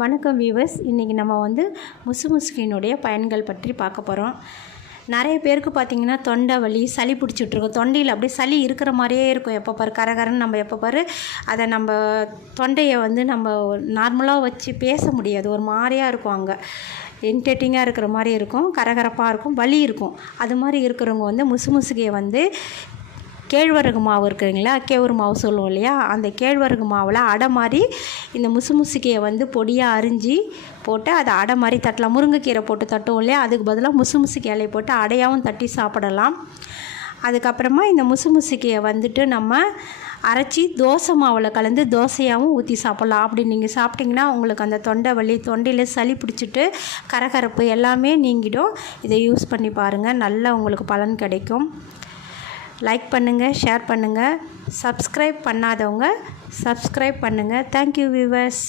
வணக்கம் வியூவர்ஸ் இன்றைக்கி நம்ம வந்து முசுமுசுகினுடைய பயன்கள் பற்றி பார்க்க போகிறோம் நிறைய பேருக்கு பார்த்திங்கன்னா தொண்டை வலி சளி பிடிச்சிட்ருக்கும் தொண்டையில் அப்படியே சளி இருக்கிற மாதிரியே இருக்கும். எப்போ பாரு கரகரன்னு நம்ம எப்போ பாரு அதை நம்ம தொண்டையை வந்து நம்ம நார்மலாக வச்சு பேச முடியாது. ஒரு மாதிரியாக இருக்கும் அங்கே. இன்டெட்டிங்காக இருக்கிற மாதிரி இருக்கும். கரகரப்பாக இருக்கும். வலி இருக்கும். அது மாதிரி இருக்கிறவங்க வந்து முசு முசுகையை வந்து கேழ்வரகு மாவு இருக்குதுங்களா? கேவுரு மாவு சொல்லுவோம் இல்லையா? அந்த கேழ்வரகு மாவில் அடை மாதிரி இந்த முசு முசுக்கையை வந்து பொடியாக அரிஞ்சு போட்டு அதை அடை மாதிரி தட்டலாம். முருங்கைக்கீரை போட்டு தட்டுவோம் இல்லையா? அதுக்கு பதிலாக முசுமுசுக்கி இலையை போட்டு அடையாகவும் தட்டி சாப்பிடலாம். அதுக்கப்புறமா இந்த முசு முசுக்கையை வந்துட்டு நம்ம அரைச்சி தோசை மாவில் கலந்து தோசையாகவும் ஊற்றி சாப்பிட்லாம். அப்படி நீங்கள் சாப்பிட்டிங்கன்னா உங்களுக்கு அந்த தொண்டை வலி தொண்டையில் சளி பிடிச்சிட்டு கரகரப்பு எல்லாமே நீங்கிடும். இதை யூஸ் பண்ணி பாருங்கள் நல்ல உங்களுக்கு பலன் கிடைக்கும். லைக் பண்ணுங்கள் ஷேர் பண்ணுங்கள் சப்ஸ்கிரைப் பண்ணாதவங்க சப்ஸ்கிரைப் பண்ணுங்கள் தேங்க்யூ வியூவர்ஸ்